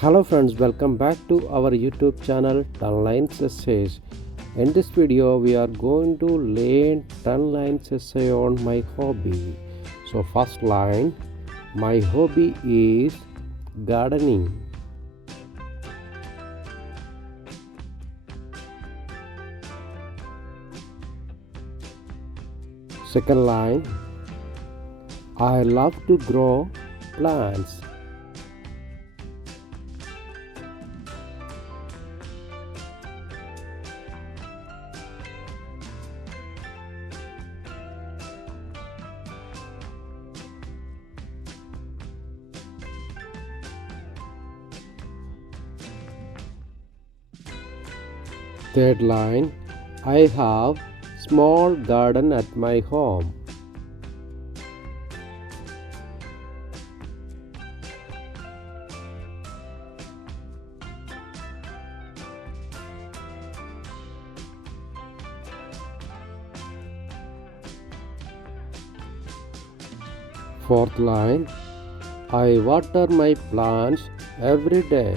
Hello friends, welcome back to our YouTube channel 10 Lines Essays. In this video, we are going to learn 10 lines essay on my hobby. So first line, my hobby is gardening. Second line, I love to grow plants. Third line, I have small garden at my home. Fourth line, I water my plants every day.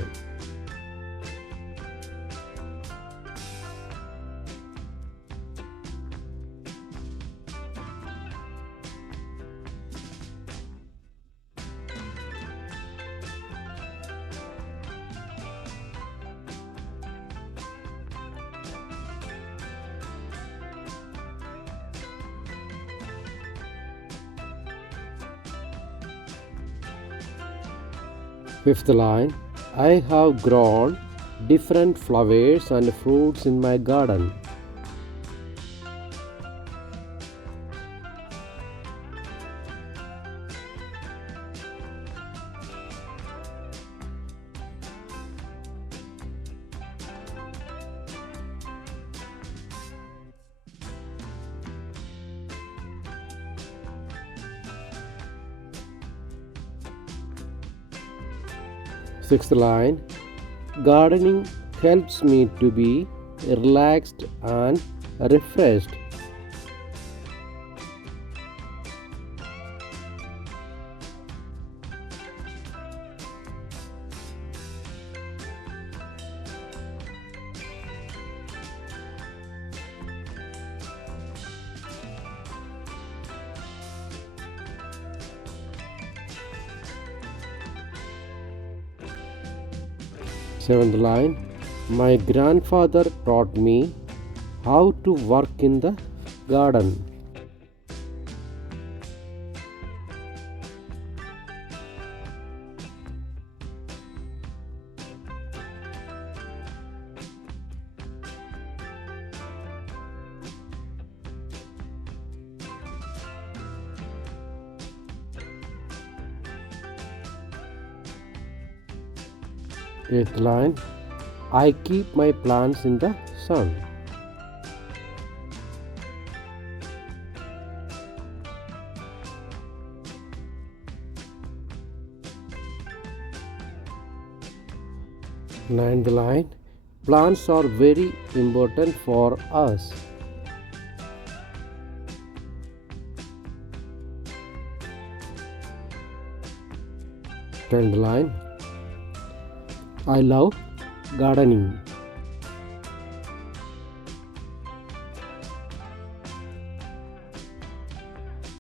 Fifth line, I have grown different flowers and fruits in my garden. Sixth line, gardening helps me to be relaxed and refreshed. Seventh line, my grandfather taught me how to work in the garden. Eighth line, I keep my plants in the sun. Ninth line, plants are very important for us. Tenth line, I love gardening.